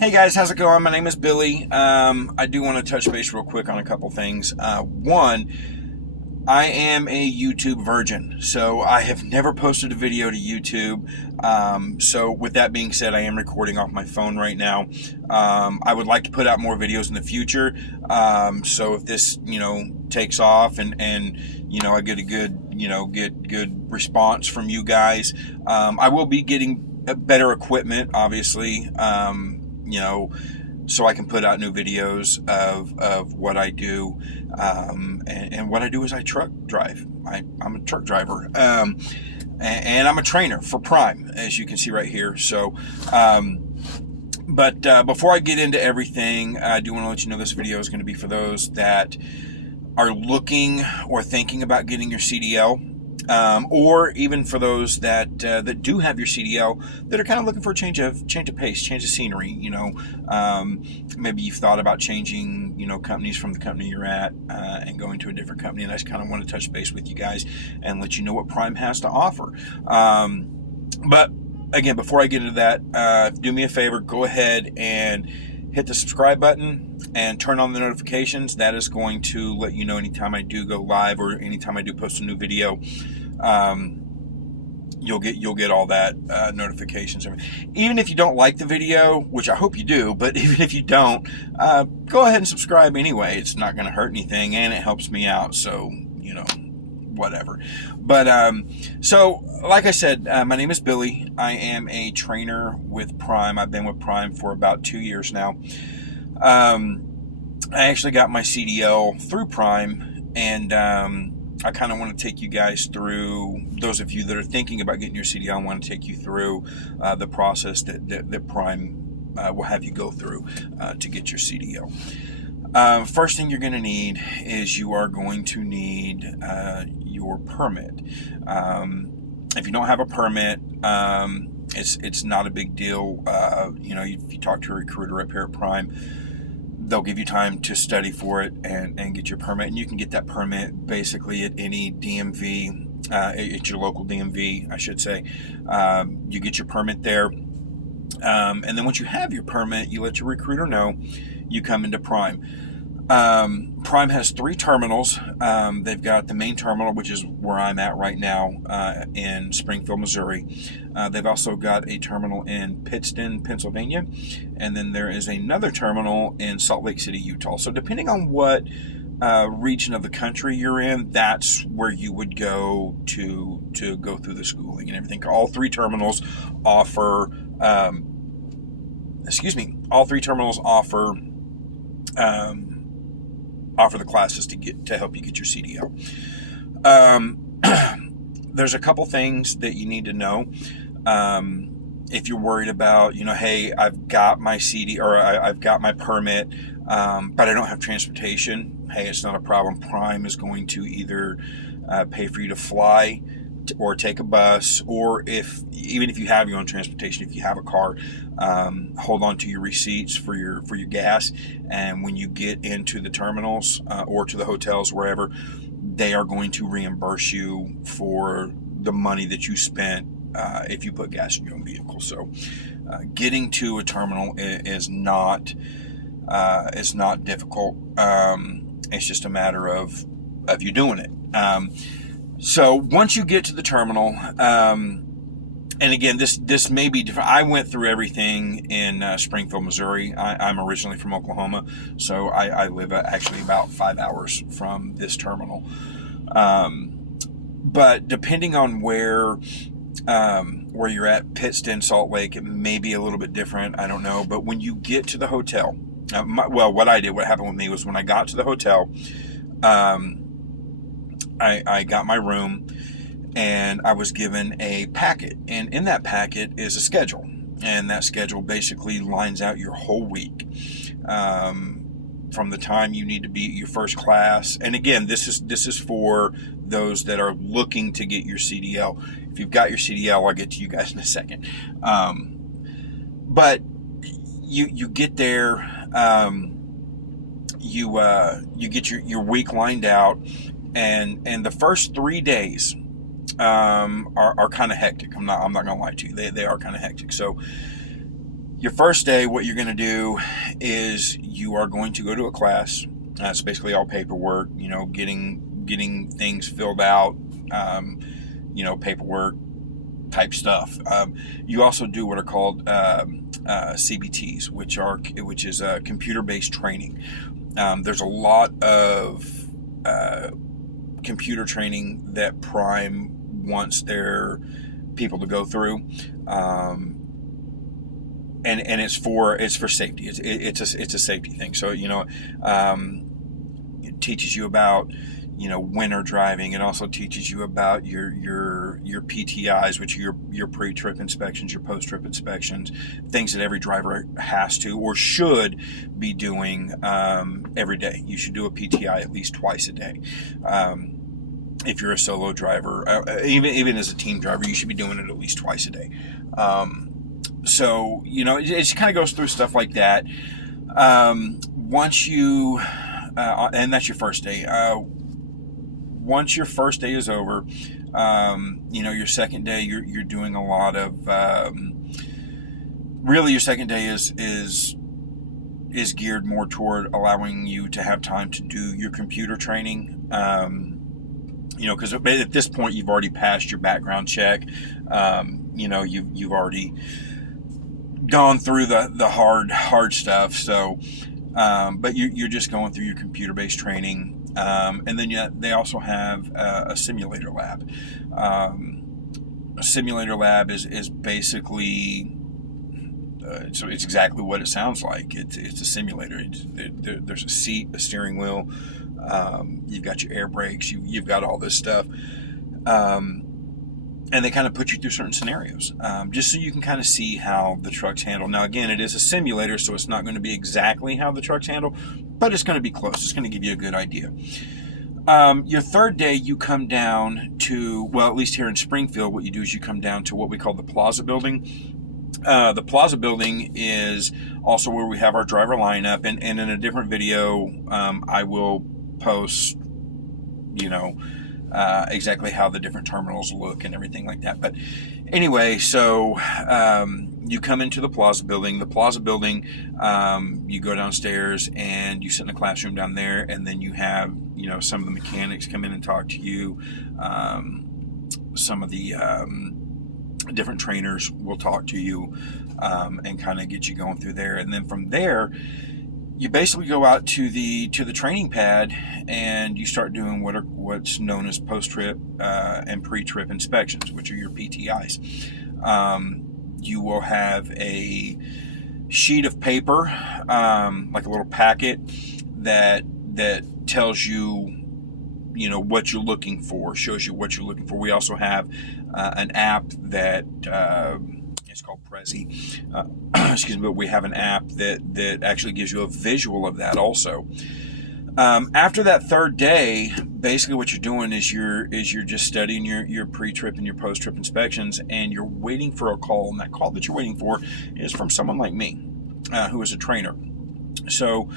Hey guys, how's it going? My name is Billy. I do want to touch base real quick on a couple things. One, I am a YouTube virgin, so I have never posted a video to YouTube. So with that being said, I am recording off my phone right now. I would like to put out more videos in the future. So if this, takes off and I get a good response from you guys, I will be getting better equipment, obviously. So I can put out new videos of what I do. And what I do is I truck drive. I'm a truck driver. And I'm a trainer for Prime, as you can see right here. So, but before I get into everything, I do want to let you know this video is going to be for those that are looking or thinking about getting your CDL. Or even for those that do have your CDL that are kind of looking for a change of pace, change of scenery. Maybe you've thought about changing, companies from the company you're at and going to a different company. And I just kind of want to touch base with you guys and let you know what Prime has to offer. But again, before I get into that, do me a favor, go ahead and hit the subscribe button and turn on the notifications. That is going to let you know anytime I do go live or anytime I do post a new video. You'll get all that notifications. Even if you don't like the video, which I hope you do, but even if you don't, go ahead and subscribe anyway. It's not going to hurt anything, and it helps me out. So whatever. But so like I said, my name is Billy. I am a trainer with Prime. I've been with Prime for about 2 years now. I actually got my CDL through Prime, and I kind of want to take you guys through, those of you that are thinking about getting your CDL, I want to take you through the process that Prime will have you go through to get your CDL. First thing you're going to need is you are going to need your permit. If you don't have a permit, it's not a big deal. If you talk to a recruiter up here at Prime, they'll give you time to study for it and get your permit. And you can get that permit basically at any DMV, at your local DMV, I should say. You get your permit there. And then once you have your permit, you let your recruiter know, you come into Prime. Prime has 3 terminals. They've got the main terminal, which is where I'm at right now, in Springfield, Missouri. They've also got a terminal in Pittston, Pennsylvania, and then there is another terminal in Salt Lake City, Utah. So depending on what region of the country you're in, that's where you would go to go through the schooling and everything. All 3 terminals offer all 3 terminals offer the classes to help you get your CDL. There's a couple things that you need to know. If you're worried about, hey, I've got my I've got my permit, but I don't have transportation. Hey, it's not a problem. Prime is going to either pay for you to fly or take a bus, or even if you have your own transportation, if you have a car, hold on to your receipts for your gas, and when you get into the terminals or to the hotels, wherever, they are going to reimburse you for the money that you spent if you put gas in your own vehicle. So getting to a terminal is not difficult. It's just a matter of you doing it. So once you get to the terminal, and again, this may be different. I went through everything in Springfield, Missouri. I'm originally from Oklahoma, so I live actually about 5 hours from this terminal. But depending on where you're at, Pittston, Salt Lake, it may be a little bit different. I don't know. But when you get to the hotel, what happened with me was when I got to the hotel, I got my room, and I was given a packet, and in that packet is a schedule, and that schedule basically lines out your whole week, from the time you need to be at your first class. And again, this is for those that are looking to get your CDL. If you've got your CDL, I'll get to you guys in a second. But you get there, you get your week lined out. And the first 3 days are kind of hectic. I'm not gonna lie to you. They are kind of hectic. So Your first day, what you're going to do is you are going to go to a class. It's basically all paperwork, getting things filled out, paperwork type stuff. You also do what are called CBTs, which is computer-based training. There's a lot of computer training that Prime wants their people to go through. And it's for safety. It's a safety thing. So it teaches you about winter driving. It also teaches you about your PTIs, which are your pre-trip inspections, your post-trip inspections, things that every driver has to or should be doing every day. You should do a PTI at least twice a day. If you're a solo driver, even as a team driver, you should be doing it at least twice a day. So, it just kind of goes through stuff like that. Once you, and that's your first day. Once your first day is over, your second day, you're doing a lot of, really your second day is geared more toward allowing you to have time to do your computer training. Because at this point you've already passed your background check. You've already gone through the hard stuff. So, but you're just going through your computer-based training. And then they also have a simulator lab. A simulator lab is basically so it's exactly what it sounds like. It's a simulator. There's a seat, a steering wheel. You've got your air brakes. You've got all this stuff. And they kind of put you through certain scenarios, just so you can kind of see how the trucks handle. Now, again, it is a simulator, so it's not going to be exactly how the trucks handle, but it's going to be close. It's going to give you a good idea. Your third day, you come down to, well, at least here in Springfield, what you do is you come down to what we call the Plaza Building. The Plaza Building is also where we have our driver lineup, and in a different video, I will post, exactly how the different terminals look and everything like that. But anyway, so you come into the Plaza Building. The Plaza Building, you go downstairs and you sit in a classroom down there, and then you have some of the mechanics come in and talk to you. Some of the different trainers will talk to you and kind of get you going through there, and then from there you basically go out to the training pad and you start doing what's known as post-trip and pre-trip inspections, which are your PTIs. You will have a sheet of paper, like a little packet that tells you what you're looking for, shows you what you're looking for. We also have an app that it's called Prezi. Excuse me, but we have an app that actually gives you a visual of that also. After that third day, basically what you're doing is you're just studying your pre-trip and your post-trip inspections, and you're waiting for a call. And that call that you're waiting for is from someone like me, who is a trainer. So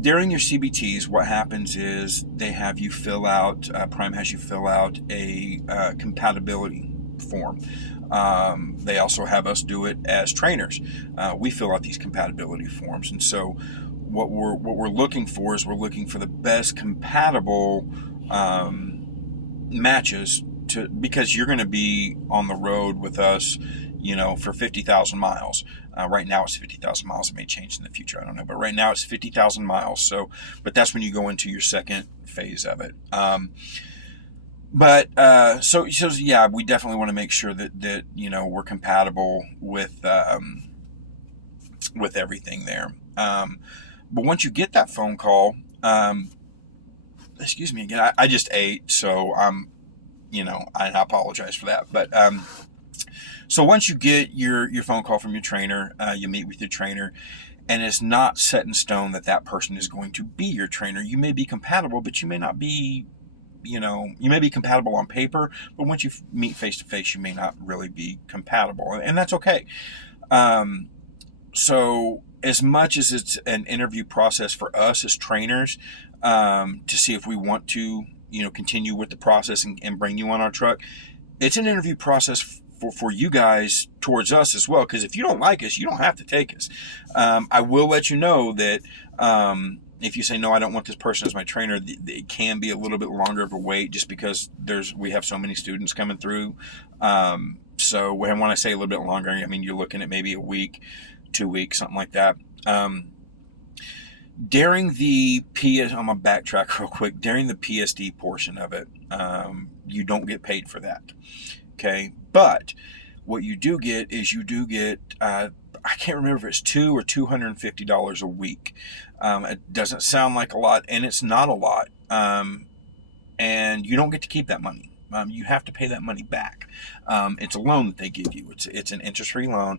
during your CBTs, what happens is they have you fill out, Prime has you fill out a compatibility form. They also have us do it as trainers. We fill out these compatibility forms, and so what we're looking for is we're looking for the best compatible matches because you're going to be on the road with us, for 50,000 miles. Right now it's 50,000 miles. It may change in the future. I don't know, but right now it's 50,000 miles. So, but that's when you go into your second phase of it. So yeah, we definitely want to make sure that we're compatible with everything there. But once you get that phone call, excuse me again, I just ate, so I apologize for that. But so once you get your phone call from your trainer, you meet with your trainer, and it's not set in stone that person is going to be your trainer. You may be compatible, but you may not be. You may be compatible on paper, but once you meet face to face, you may not really be compatible, and that's okay. So as much as it's an interview process for us as trainers, to see if we want to, continue with the process and bring you on our truck, it's an interview process for you guys towards us as well. Because if you don't like us, you don't have to take us. I will let you know that if you say, no, I don't want this person as my trainer, it can be a little bit longer of a wait just because we have so many students coming through. So when I say a little bit longer, I mean, you're looking at maybe a week, 2 weeks, something like that. During the I'm going to backtrack real quick. During the PSD portion of it, you don't get paid for that. Okay. But what you do get is I can't remember if it's $200 or $250 a week. It doesn't sound like a lot, and it's not a lot. And you don't get to keep that money. You have to pay that money back. It's a loan that they give you. It's an interest-free loan,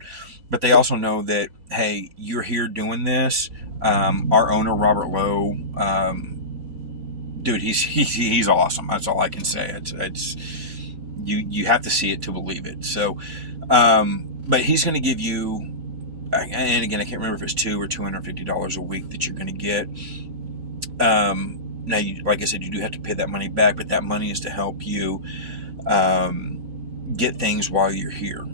but they also know that, hey, you're here doing this. Our owner, Robert Lowe, dude, he's awesome. That's all I can say. It's you have to see it to believe it. So, but he's going to give you, and again, I can't remember if it's $200 or $250 a week that you're going to get. Now, like I said, you do have to pay that money back, but that money is to help you get things while you're here.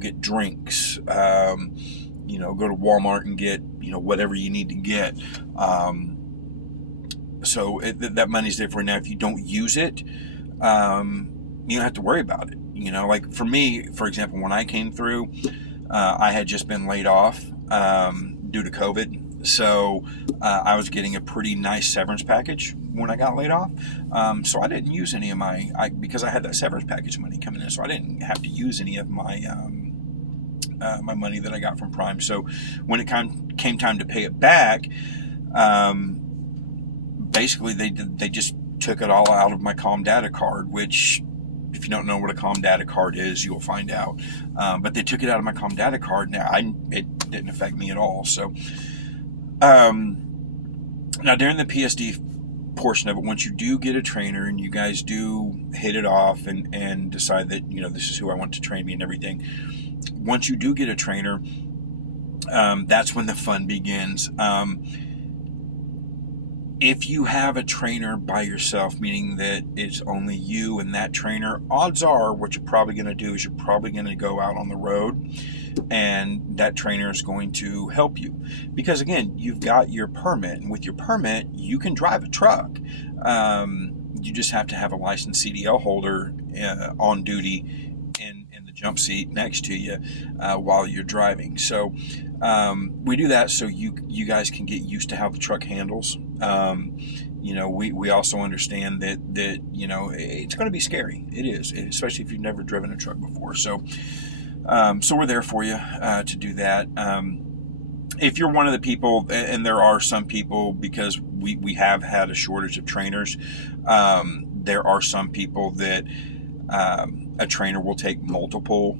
Get drinks. Go to Walmart and get whatever you need to get. So that money's there for now. If you don't use it, you don't have to worry about it. Like for me, for example, when I came through, I had just been laid off due to COVID. So I was getting a pretty nice severance package when I got laid off. So I didn't use any of because I had that severance package money coming in. So I didn't have to use any of my my money that I got from Prime. So when it came time to pay it back, basically they just took it all out of my Calm Data card, which, if you don't know what a Calm Data card is, you'll find out. But they took it out of my Calm Data card. Now, it didn't affect me at all. So, now during the PSD portion of it, once you do get a trainer and you guys do hit it off and decide that, this is who I want to train me and everything, once you do get a trainer, that's when the fun begins. If you have a trainer by yourself, meaning that it's only you and that trainer, odds are what you're probably going to do is you're probably going to go out on the road and that trainer is going to help you. Because again, you've got your permit, and with your permit, you can drive a truck. You just have to have a licensed CDL holder on duty in the jump seat next to you while you're driving. So we do that so you guys can get used to how the truck handles. We also understand that it's going to be scary. It is, especially if you've never driven a truck before. So we're there for you to do that. If you're one of the people, and there are some people, because we have had a shortage of trainers, there are some people that a trainer will take multiple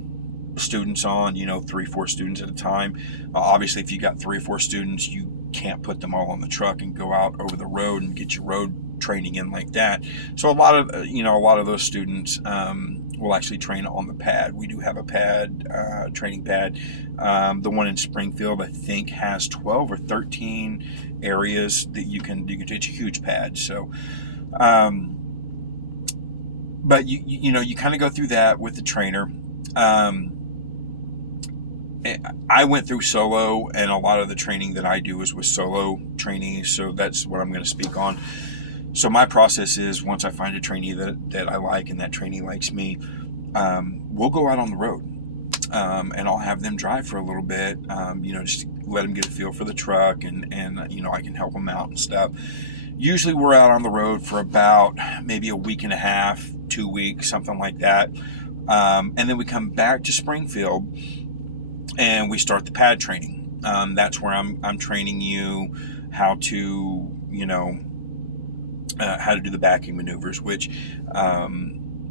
students on, 3-4 students at a time. Obviously, if you got 3 or 4 students, you can't put them all on the truck and go out over the road and get your road training in like that. So a lot of those students will actually train on the pad. We do have a pad, training pad. The one in Springfield, I think, has 12 or 13 areas that you can. It's a huge pad. So, but you kind of go through that with the trainer. I went through solo, and a lot of the training that I do is with solo trainees, so that's what I'm going to speak on. So my process is, once I find a trainee that I like and that trainee likes me, we'll go out on the road, and I'll have them drive for a little bit, just to let them get a feel for the truck, and I can help them out and stuff. Usually we're out on the road for about maybe a week and a half, 2 weeks, something like that, and then we come back to Springfield and we start the pad training. That's where I'm training you how to how to do the backing maneuvers, which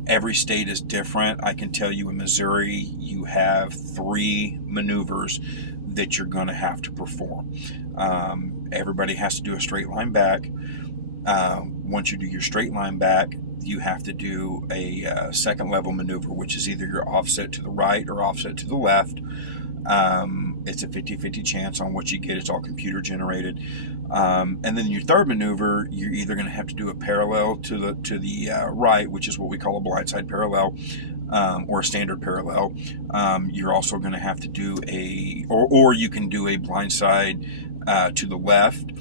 every state is different. I can tell you in Missouri, you have 3 maneuvers that you're going to have to perform. Everybody has to do a straight line back. Once you do your straight line back, you have to do a second level maneuver, which is either your offset to the right or offset to the left. It's a 50-50 chance on what you get. It's all computer generated. And then your third maneuver, you're either going to have to do a parallel to the right, which is what we call a blindside parallel, or a standard parallel. You're also going to have to do or you can do a blindside to the left,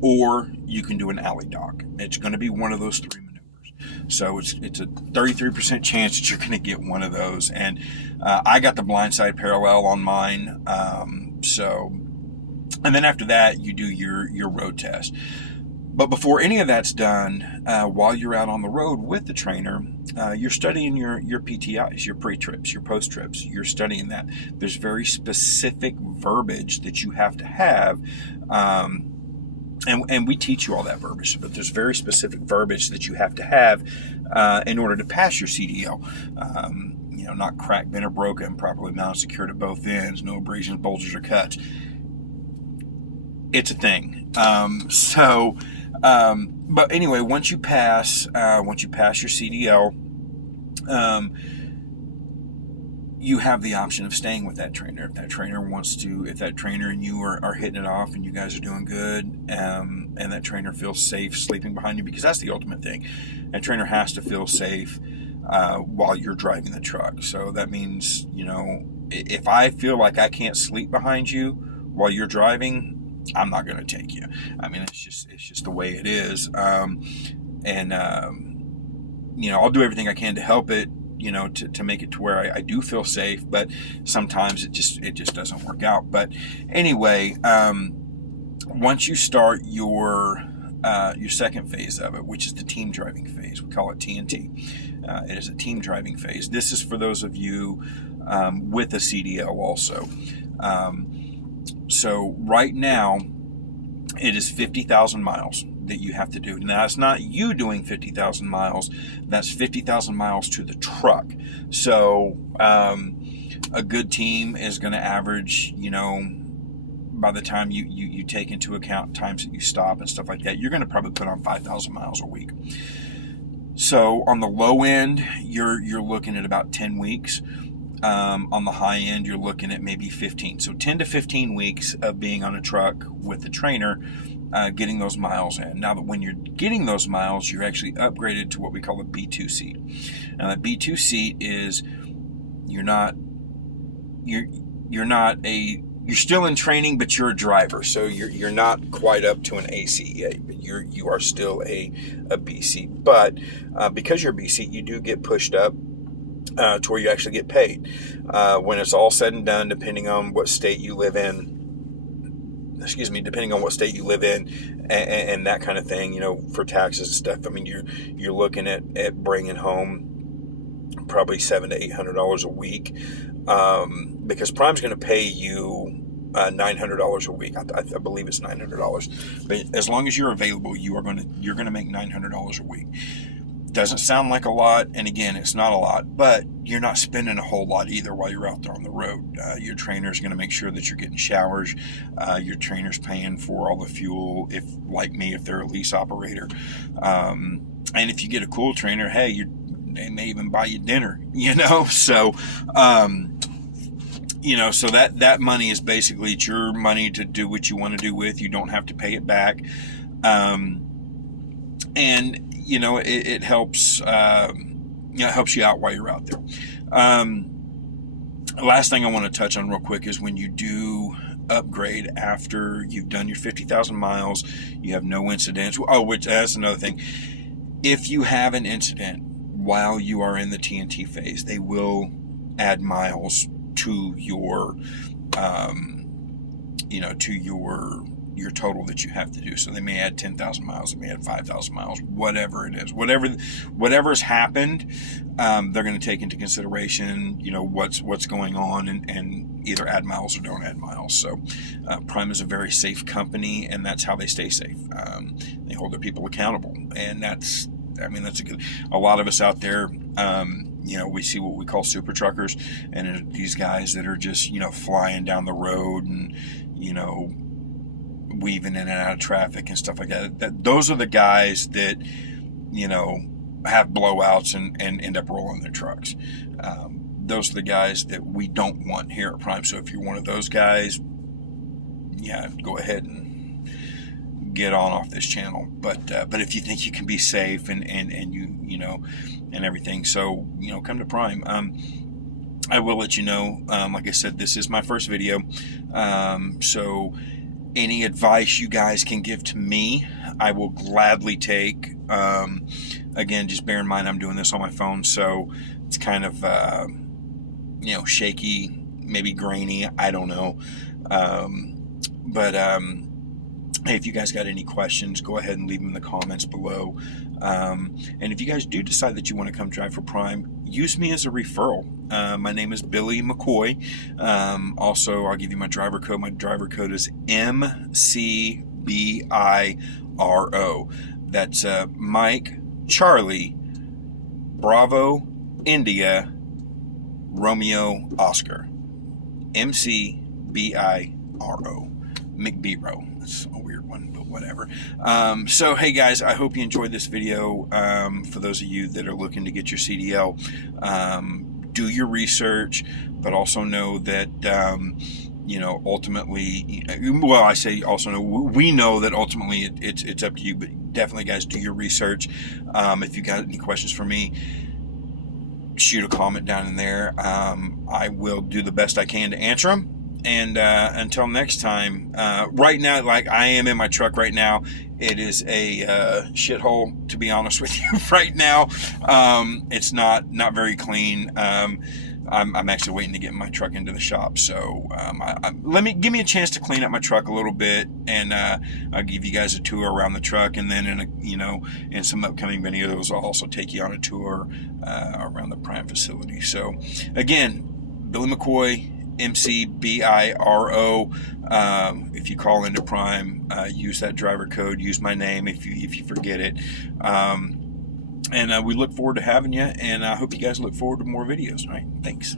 or you can do an alley dock. It's going to be one of those three maneuvers. So it's a 33% chance that you're going to get one of those. And I got the blindside parallel on mine. And then after that, you do your road test. But before any of that's done, while you're out on the road with the trainer, you're studying your PTIs, your pre-trips, your post-trips. You're studying that. There's very specific verbiage that you have to have, and we teach you all that verbiage, but there's very specific verbiage that you have to have in order to pass your CDL. Not cracked, bent, or broken, properly mounted, secured at both ends, no abrasions, bulges, or cuts. It's a thing. But anyway, once you pass your CDL, you have the option of staying with that trainer. If that trainer and you are hitting it off and you guys are doing good, and that trainer feels safe sleeping behind you, because that's the ultimate thing. That trainer has to feel safe while you're driving the truck. So that means, if I feel like I can't sleep behind you while you're driving, I'm not going to take you. I mean, it's just the way it is. I'll do everything I can to help it, to make it to where I do feel safe, but sometimes it just doesn't work out. But anyway, once you start your second phase of it, which is the team driving phase, we call it TNT. It is a team driving phase. This is for those of you with a CDL also. So right now, it is 50,000 miles that you have to do. Now, it's not you doing 50,000 miles. That's 50,000 miles to the truck. So a good team is going to average, by the time you take into account times that you stop and stuff like that, you're going to probably put on 5,000 miles a week. So on the low end, you're looking at about 10 weeks. On the high end, you're looking at maybe 15. So 10 to 15 weeks of being on a truck with the trainer, getting those miles in. Now, that when you're getting those miles, you're actually upgraded to what we call a B2 seat. Now, that B2 seat is you're still in training, but you're a driver. So you're not quite up to an A seat yet, but you are still a B seat. But because you're a B seat, you do get pushed up to where you actually get paid. When it's all said and done, depending on what state you live in, and that kind of thing, for taxes and stuff. I mean, you're looking at bringing home probably $700 to $800 a week, because Prime's going to pay you $900 a week. I believe it's $900. But as long as you're available, you're going to make $900 a week. Doesn't sound like a lot, and again, it's not a lot, but you're not spending a whole lot either while you're out there on the road. Your trainer's going to make sure that you're getting showers. Your trainer's paying for all the fuel, if they're a lease operator. And if you get a cool trainer, hey, they may even buy you dinner, So, so that money is basically, it's your money to do what you want to do with. You don't have to pay it back. And it helps. It helps you out while you're out there. Last thing I want to touch on real quick is when you do upgrade after you've done your 50,000 miles, you have no incidents. Which that's another thing. If you have an incident while you are in the TNT phase, they will add miles to your, your total that you have to do. So they may add 10,000 miles, they may add 5,000 miles, whatever it is, whatever's happened, they're going to take into consideration, what's going on, and either add miles or don't add miles. So Prime is a very safe company, and that's how they stay safe. They hold their people accountable, and that's a lot of us out there, we see what we call super truckers, and these guys that are just, flying down the road and, weaving in and out of traffic and stuff like that. Those are the guys that, have blowouts and end up rolling their trucks. Those are the guys that we don't want here at Prime. So if you're one of those guys, go ahead and get on off this channel. But if you think you can be safe and you know and everything, so come to Prime. I will let you know. Like I said, this is my first video, so any advice you guys can give to me, I will gladly take. Again, just bear in mind I'm doing this on my phone, so it's kind of shaky, maybe grainy, I don't know. Hey, if you guys got any questions, go ahead and leave them in the comments below. And if you guys do decide that you want to come drive for Prime, use me as a referral. My name is Billy McCoy. Also, I'll give you my driver code. My driver code is MCBIRO. That's Mike, Charlie, Bravo, India, Romeo, Oscar. MCBIRO. MCBIRO. That's a weird one, but whatever. So, hey guys, I hope you enjoyed this video. For those of you that are looking to get your CDL, do your research, but also know that, ultimately, well, I say also know, we know that ultimately it's up to you, but definitely, guys, do your research. If you got any questions for me, shoot a comment down in there. I will do the best I can to answer them. And until next time, right now, like I am in my truck right now, it is a shithole, to be honest with you. Right now, it's not very clean. I'm actually waiting to get my truck into the shop, so give me a chance to clean up my truck a little bit, and I'll give you guys a tour around the truck, and then in some upcoming videos, I'll also take you on a tour around the Prime facility. So again, Billy McCoy, MCBIRO. If you call into Prime, use that driver code, use my name if you forget it. And we look forward to having you, and I hope you guys look forward to more videos. All right, thanks.